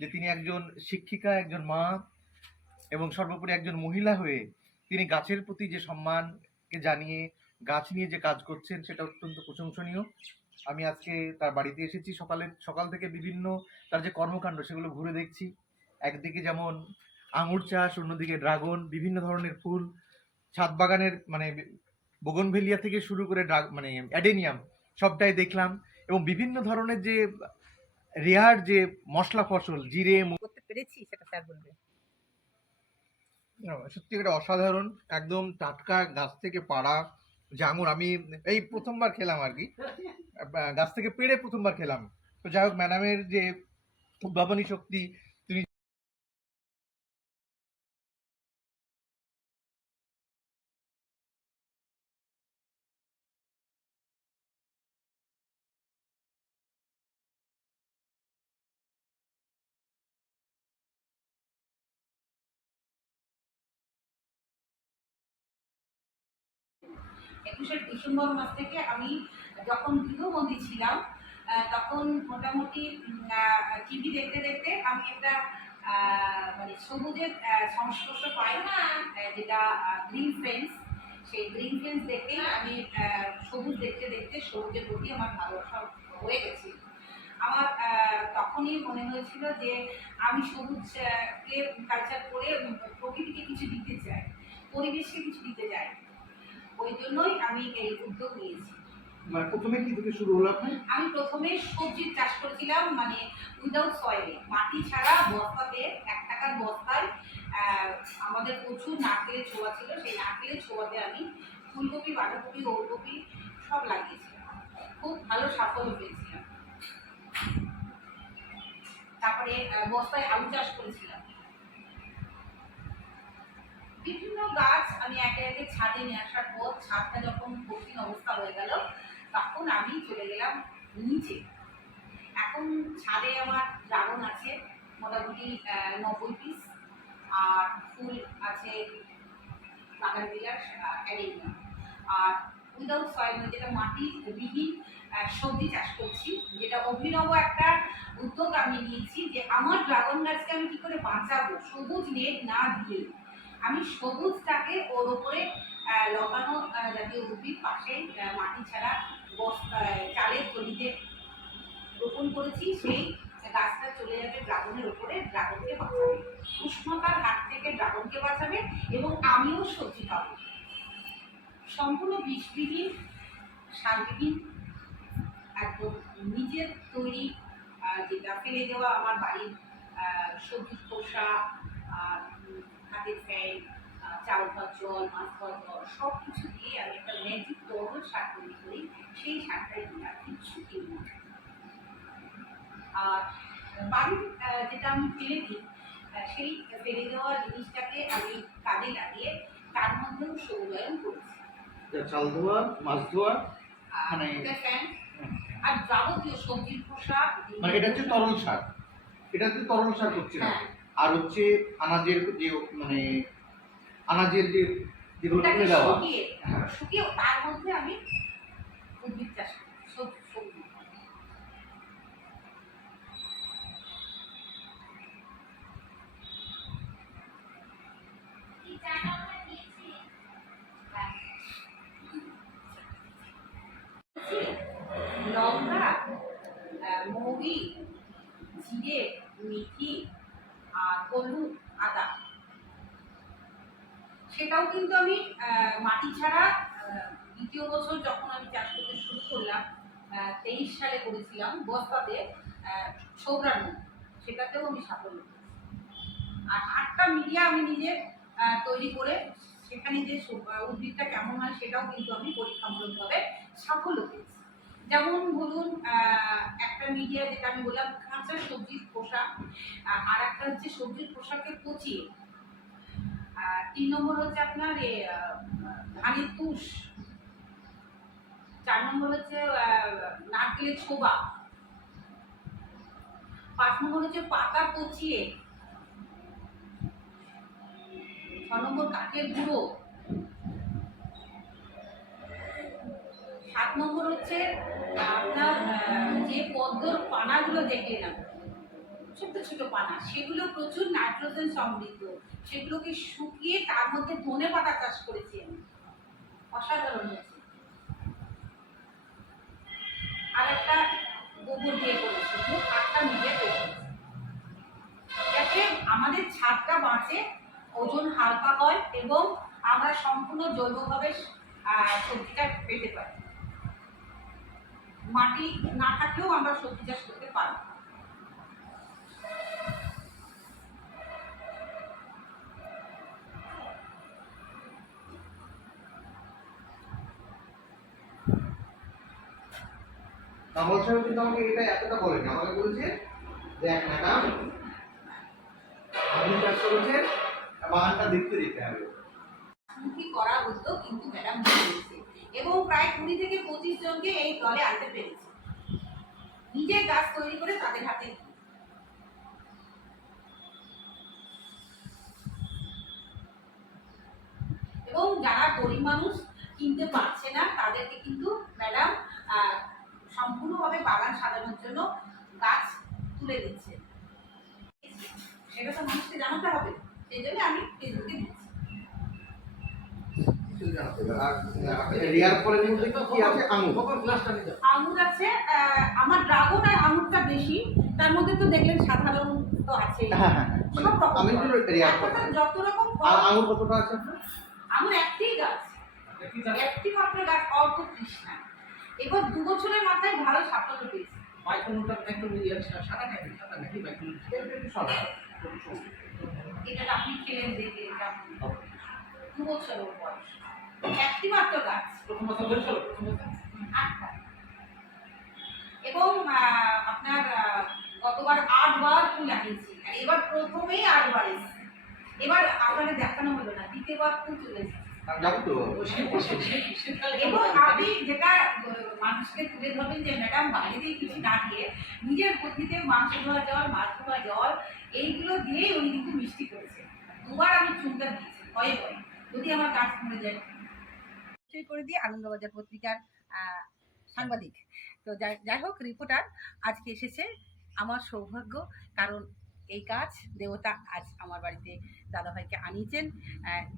যে তিনি একজন শিক্ষিকা, একজন মা এবং সর্বোপরি একজন মহিলা হয়ে তিনি গাছের প্রতি যে সম্মানকে জানিয়ে গাছ নিয়ে যে কাজ করছেন সেটা অত্যন্ত প্রশংসনীয়। আমি আজকে তার বাড়িতে এসেছি, সকাল থেকে বিভিন্ন তার যে কর্মকাণ্ড সেগুলো ঘুরে দেখছি। একদিকে যেমন আঙুর চাষ, অন্যদিকে ড্রাগন, বিভিন্ন ধরনের ফুল, ছাদ বাগানের মানে বোগনভেলিয়া থেকে শুরু করে মানে অ্যাডেনিয়াম সবটাই দেখলাম। এবং বিভিন্ন ধরনের যে রেয়ার যে মশলা ফসল, জিরে করতে পেরেছি সেটা স্যার বলবে। সত্যি এটা অসাধারণ, একদম টাটকা গাছ থেকে পাড়া যে আঙুর। আমি এই প্রথমবার খেলাম আর কি, গাছ থেকে পেড়ে প্রথমবার খেলাম। তো যাই হোক, ম্যাডামের যে উদ্ভাবনী শক্তি, তিনি একুশে ডিসেম্বর মাস থেকে আমি যখন গৃহবন্দী ছিলাম তখন মোটামুটি টিভি দেখতে দেখতে আমি একটা মানে সবুজের সংস্পর্শ পাই, যেটা গ্রিন ফ্রেন্ডস। সেই গ্রিন ফ্রেন্ডস দেখেই আমি সবুজ দেখতে দেখতে সবুজের প্রতি আমার ভালোবাসা হয়ে গেছে। আমার তখনই মনে হয়েছিল যে আমি সবুজকে কালচার করে প্রকৃতিকে কিছু দিতে চাই, পরিবেশকে কিছু দিতে চাই। ওই জন্যই আমি এই উদ্যোগ নিয়েছি। মানে প্রথমে কি থেকে শুরু হলো আপনার? আমি প্রথমে সবজির চাষ করেছিলাম, মানে উইদাউট সয়েলে, মাটি ছাড়া বস্তাতে, 1 টাকার বস্তায়। আমাদের প্রচুর নারকেলের ছোবা ছিল, সেই নারকেলের ছোবাতে আমি ফুলকপি, বাঁধাকপি, ওলকপি সব লাগিয়েছিলাম। খুব ভালো সাফল্য পেয়েছিলাম। তারপরে বস্তায় আলু চাষ করেছিলাম। বিভিন্ন গাছ আমি একে একে ছাদে নিয়ে আসার পর ছাদটা যখন কঠিন অবস্থা হয়ে গেল তখন আমি চলে গেলাম নিচে। এখন ছাদে আমার ড্রাগন আছে মোটামুটি 90 পিস, আর ফুল আছে বাগানবিলাস, অ্যাডেনিয়াম। আর উইদাউট সয়েল, যেটা মাটি বিহীন সবজি চাষ করছি, যেটা অভিনব একটা উদ্যোগ আমি নিয়েছি যে আমার ড্রাগন গাছকে আমি কি করে বাঁচাবো সবুজ নেট না দিয়ে। আমি সবুজটাকে ওর ওপরে লগানো জাতীয় উদ্ভিদ পাশে মাটি ছাড়া চালের থলিতে রোপণ করেছি। সেই গাছটা চলে যাবে ড্রাগনের উপরে, ড্রাগনকে বাঁচাবে, উষ্ণতার হাত থেকে ড্রাগনকে বাঁচাবে এবং আমিও সবজি পাবো। সম্পূর্ণ বিষবিহীন, সারবিহীন, একদম নিজের তৈরি, যেটা ফেলে দেওয়া আমার বাড়ির সবজির খোসা, হাতের ফ্যান, চাল ধোয়ার জল, মাছ ধোয়ার জল, সব কিছু দিয়ে আমি একটা ম্যাজিক তরল সার তৈরি করি। সেই সারটাই দিই, আর কিচ্ছু কিনি না। আর বাড়ির যেটা আমি ফেলে দিই, সেই ফেলে দেওয়া জিনিসটাকে আমি কাজে লাগিয়ে তার মধ্যেও সৌরায়ন করেছি। চাল ধোয়া, মাছ ধোয়া, মানে ফ্যান আর যাবতীয় সবজির খোসা, মানে এটা হচ্ছে তরল সার। এটা হচ্ছে তরল সার করছে না। আর হচ্ছে আনাজের যে মানে আনাজের যে যেগুলো ফেলে দেওয়া, শুকিয়ে তার মধ্যে আমি উদ্ভিদ চাষ করি, সবজি। লঙ্কা, মৌরি, জিরে, মেথি আর হলুদ, আদা, সেটাও কিন্তু আমি মাটি ছাড়া দ্বিতীয় বছর যখন আমি চাষ করতে শুরু করলাম, 23 সালে করেছিলাম বস্তাতে, সৌরানো, সেটাতেও আমি সাফল্য পেয়েছি। আর 8টা মিডিয়া আমি নিজে তৈরি করে সেখানে যে উদ্ভিদটা কেমন হয় সেটাও কিন্তু আমি পরীক্ষামূলকভাবে সাফল্য পেয়েছি। যেমন ধরুন, একটা মিডিয়া যেটা আমি বললাম কাঁচা সবজির খোসা, আর একটা হচ্ছে সবজির খোসাকে পচিয়ে, 3 নম্বর হচ্ছে আপনার ধানের তুষ, 4 নম্বর হচ্ছে নারকেলের ছোবা, 5 নম্বর হচ্ছে পাতা পচিয়ে, 6 নম্বর কাঠের গুঁড়ো, 7 নম্বর হচ্ছে আপনার যে পদ্মর পানাগুলো দেখলেন, ছোট ছোট পানা, সেগুলো প্রচুর নাইট্রোজেন সমৃদ্ধ। সেগুলোকে শুকিয়ে তার মধ্যে ধনেপাতা চাষ করেছি আমি, অসাধারণ হয়েছে। আর একটা গোবর দিয়ে করেছি, খুব হাতটা নিজে করেছি, যাতে আমাদের ছাদটা বাঁচে, ওজন হালকা হয় এবং আমরা সম্পূর্ণ জৈবভাবে সবজিটা পেতে পারি। মাটি না থাকলেও আমরা সবজি চাষ করতে পারি। কামল সাহেব কিন্তু আমাকে এটা এতটা বলেনি, আমাকে বলেছে যে এক ম্যাডাম আপনি চাষ করেছেন, বাগানটা দেখতে দিতে হবে। কি করার উদ্যোগ কিন্তু ম্যাডাম নিয়েছে এবং প্রায় 20 থেকে 25 জনকে এই দলে আনতে পেরেছে, নিজে গাছ তৈরি করে তাদের হাতে। এবং যারা গরিব মানুষ কিনতে পারছে না তাদেরকে কিন্তু ম্যাডাম সম্পূর্ণভাবে বাগান সাজানোর জন্য গাছ তুলে দিচ্ছে। সেটা তো মানুষকে জানাতে হবে, সেই জন্য আমি ফেসবুকে দিচ্ছি। আঙুর আছে, আমার ড্রাগন আর আঙুরটা বেশি, তার মধ্যে তো দেখলেন সাধারণ তো আছে, সব রকম যত রকম আঙুর কতটা আছে? আঙুর একটি গাছ, একটি মাত্র গাছ, অল্প তৃষ্ণা। এবার 2 বছরের মাথায় ভালো সাফল্য পেয়েছে। এটা আপনি খেলেন দেখে, এটা 2 বছরের বয়স, একটি মাত্র গাছ, আটটা। এবং আপনার গতবার 8 বার ফুল লাগিয়েছি, আর এবার প্রথমেই 8 বার এসেছে। এবার আপনাদের দেখানো হলো না, দ্বিতীয়বার ফুল চলে এসেছে। এবং আপনি যেটা মানুষকে তুলে ধরবেন যে ম্যাডাম বাইরে দিয়ে কিছু না দিয়ে নিজের বুদ্ধিতে মাংস ধোয়া জল, মাছ ধোয়া জল, এইগুলো দিয়েই উনি কিন্তু মিষ্টি করেছে। 2 বার আমি চুনটা দিয়েছি ভয়ে ভয়ে, যদি আমার গাছ মরে যায়। করে দিয়ে আনন্দবাজার পত্রিকার সাংবাদিক, তো যাই হোক রিপোর্টার আজকে এসেছে। আমার সৌভাগ্য, কারণ এই গাছ দেবতা আজ আমার বাড়িতে দাদাভাইকে আনিয়েছেন।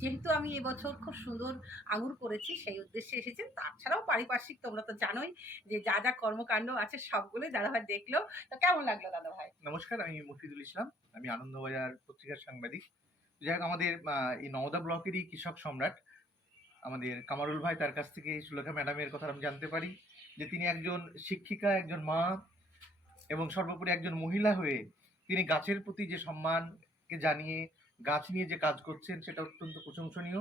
যেহেতু আমি এবছর খুব সুন্দর আঙুর করেছি, সেই উদ্দেশ্যে এসেছেন। তাছাড়াও পারিপার্শ্বিক তোমরা তো জানোই যে যা যা কর্মকাণ্ড আছে সবগুলো দাদাভাই দেখলো। তো কেমন লাগলো দাদাভাই? নমস্কার, আমি মফিদুল ইসলাম, আমি আনন্দবাজার পত্রিকার সাংবাদিক। যাই হোক, আমাদের এই নওদা ব্লকেরই কৃষক সম্রাট আমাদের কামারুল ভাই, তার কাছ থেকে সুলেখা ম্যাডামের কথা আমি জানতে পারি যে তিনি একজন শিক্ষিকা, একজন মা এবং সর্বোপরি একজন মহিলা হয়ে তিনি গাছের প্রতি যে সম্মানকে জানিয়ে গাছ নিয়ে যে কাজ করছেন সেটা অত্যন্ত প্রশংসনীয়।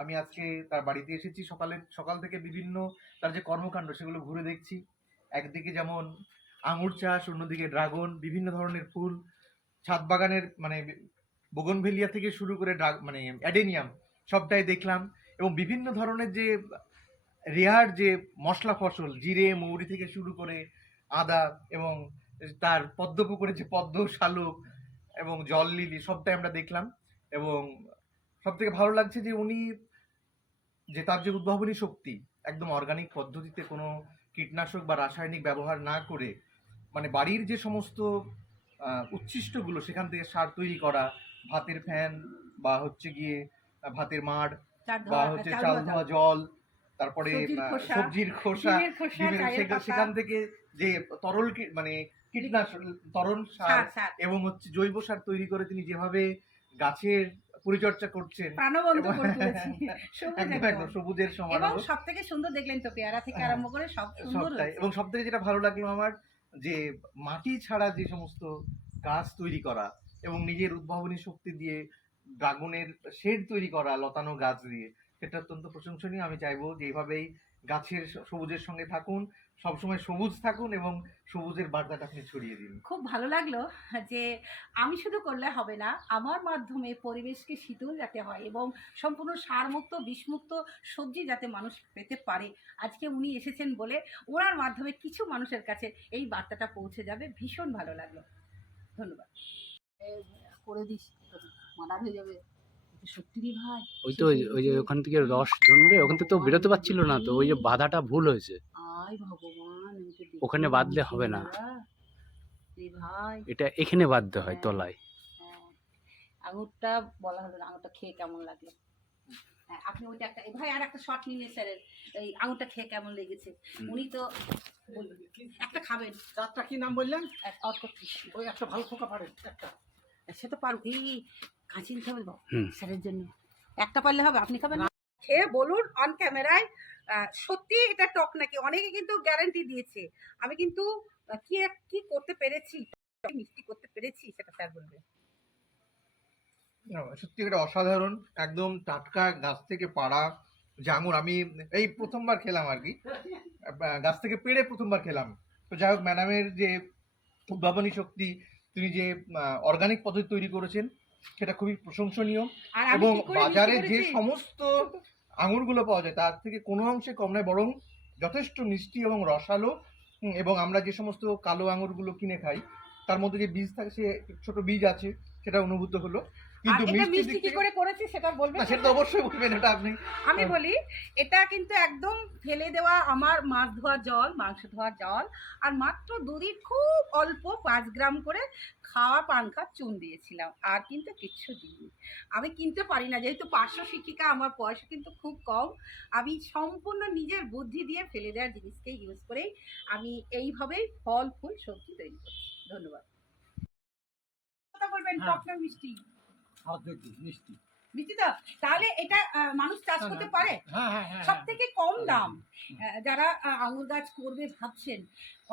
আমি আজকে তার বাড়িতে এসেছি, সকাল থেকে বিভিন্ন তার যে কর্মকাণ্ড সেগুলো ঘুরে দেখছি। একদিকে যেমন আঙুর চাষ, অন্যদিকে ড্রাগন, বিভিন্ন ধরনের ফুল, ছাদ বাগানের বোগনভেলিয়া থেকে শুরু করে অ্যাডেনিয়াম সবটাই দেখলাম। এবং বিভিন্ন ধরনের যে রেয়ার যে মশলা ফসল, জিরে মৌরি থেকে শুরু করে আদা, এবং তার পদ্মপুকুরে যে পদ্ম, শালুক এবং জল লিলি সবটাই আমরা দেখলাম। এবং সব থেকে ভালো লাগছে যে উনি যে তার যে উদ্ভাবনী শক্তি, একদম অর্গানিক পদ্ধতিতে কোনো কীটনাশক বা রাসায়নিক ব্যবহার না করে, বাড়ির যে সমস্ত উচ্ছিষ্টগুলো সেখান থেকে সার তৈরি করা, ভাতের ফ্যান বা হচ্ছে গিয়ে ভাতের মাড় বা হচ্ছে চাল ধোয়া জল, তারপরে সবজির খোসা, সেখান থেকে যে তরল কীটনাশক, তরল সার এবং হচ্ছে জৈব সার তৈরি করে তিনি যেভাবে গাছের পরিচর্যা করছেন, সবুজের সমান। এবং সবথেকে সুন্দর দেখলেন তো পেয়ারা থেকে আরম্ভ করে সব সুন্দর। এবং সবথেকে যেটা ভালো লাগলো আমার, যে মাটি ছাড়া যে সমস্ত গাছ তৈরি করা এবং নিজের উদ্ভাবনী শক্তি দিয়ে ড্রাগনের শেড তৈরি করা লতানো গাছ দিয়ে, সেটা অত্যন্ত প্রশংসনীয়। আমি চাইবো যে এইভাবেই গাছের সবুজের সঙ্গে থাকুন, সবসময় সবুজ থাকুন এবং সবুজের বার্তাটা আপনি ছড়িয়ে দিন। খুব ভালো লাগলো যে আমি শুধু করলে হবে না, আমার মাধ্যমে পরিবেশকে শীতল যাতে হয় এবং সম্পূর্ণ সারমুক্ত বিষমুক্ত সবজি যাতে মানুষ পেতে পারে। আজকে উনি এসেছেন বলে ওনার মাধ্যমে কিছু মানুষের কাছে এই বার্তাটা পৌঁছে যাবে। ভীষণ ভালো লাগলো, ধন্যবাদ। করে দিস, মানা হয়ে যাবে। সত্যি ভাই, ওই তো ওই যে ওখান থেকে রস জমবে, ওখান থেকে তো বেরোতে পারছিল না, তো ওই যে বাধাটা ভুল হয়েছে। আয় ভগবান, ওখানে বাঁধলে হবে না। এ ভাই এটা এখানে বাধ্য হয় হ্যাঁ। তলায়। হ্যাঁ, আঙুরটা বলা হলো না, আঙুরটা খেয়ে কেমন লাগলো। হ্যাঁ, আপনি ওইটা একটা ভাই আর একটা শর্ট নিন স্যারের, এই আঙুরটা খেয়ে কেমন লেগেছে। উনি তো বলবেন, একটা খাবেন। চারটা কি নাম বললেন? অর্ক কৃষ্ণ। ওই একটা ভালো খোকা পারেন একটা। সে তো পারবো, এই কাঁচি নিতে হবে বাবু, হুম। স্যারের জন্য একটা পারলে হবে। আপনি খাবেন না? খেয়ে বলুন অন ক্যামেরায় সত্যি এটা টক নাকি। অনেকে কিন্তু গ্যারান্টি দিয়েছে, আমি কিন্তু কি কি করতে পেরেছি, মিষ্টি করতে পেরেছি সেটা স্যার বলবে। সত্যি এটা অসাধারণ, একদম টাটকা গাছ থেকে পাড়া যে আঙুর। আমি এই প্রথমবার খেলাম আর কি, গাছ থেকে পেড়ে প্রথমবার খেলাম। তো যাই হোক, ম্যাডামের যে উদ্ভাবনী শক্তি, তিনি যে অর্গানিক পদ্ধতি তৈরি করেছেন সেটা খুবই প্রশংসনীয়। আর আমি এবং কি করে বাজারে মিষ্টি যে করেছি? সমস্ত আঙুরগুলো পাওয়া যায় তার থেকে কোনো অংশে কম নয়, বরং যথেষ্ট মিষ্টি এবং রসালো। এবং আমরা যে সমস্ত কালো আঙুরগুলো কিনে খাই তার মধ্যে যে বীজ থাকে, সে ছোট বীজ আছে, সেটা অনুভূত হলো। আর কিন্তু এটা মিষ্টি মিষ্টি দিক কি থেকে করে করেছি সেটা বলবেন? না, সেটা তো অবশ্যই বলবেন, এটা আপনি। আমি বলি, এটা কিন্তু একদম ফেলে দেওয়া আমার মাছ ধোয়া জল, মাংস ধোয়া জল, আর মাত্র দুদিন খুব অল্প 5 গ্রাম করে খাওয়া পানখা চুন দিয়েছিলাম, আর কিন্তু কিচ্ছু দিইনি। আমি কিনতে পারি না, যেহেতু পার্শ্ব শিক্ষিকা, আমার পয়সা কিন্তু খুব কম। আমি সম্পূর্ণ নিজের বুদ্ধি দিয়ে ফেলে দেওয়া জিনিসকে ইউজ করেই আমি এইভাবেই ফল ফুল সবজি তৈরি করছি। ধন্যবাদ। কথা বলবেন, হ্যাঁ। টক না মিষ্টি? হাত দেখি মিষ্টি। মিষ্টি তো, তাহলে এটা মানুষ চাষ করতে পারে। হ্যাঁ হ্যাঁ হ্যাঁ। সব থেকে কম দাম, যারা আঙুর গাছ করবে ভাবছেন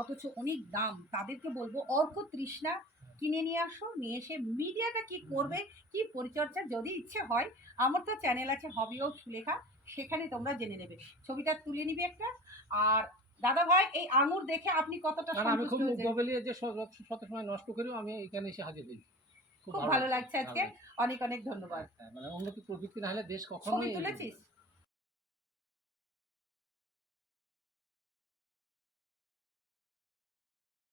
অথচ অনেক দাম, তাদেরকে বলবো অর্ক তৃষ্ণা কিনে নিয়ে আসো, নিয়ে এসে মিডিয়াটা কি করবে, কি পরিচর্যা, যদি ইচ্ছে হয় আমার তো চ্যানেল আছে হবি ও সুলেখা, সেখানে তোমরা জেনে নেবে। ছবিটা তুলে নিবে একটা। আর দাদা ভাই, এই আঙুর দেখে আপনি কতটা কারণ আমি খুব সন্তুষ্ট হয়েছেন? ডবলিয়ে যে শত সময় নষ্ট করেও আমি এখানে এসে হাজির হই। খুব ভালো লাগছে আজকে, অনেক অনেক ধন্যবাদ। মানে উন্নতি প্রযুক্তি না হলে দেশ ছবি কখনোই তুলেছিস?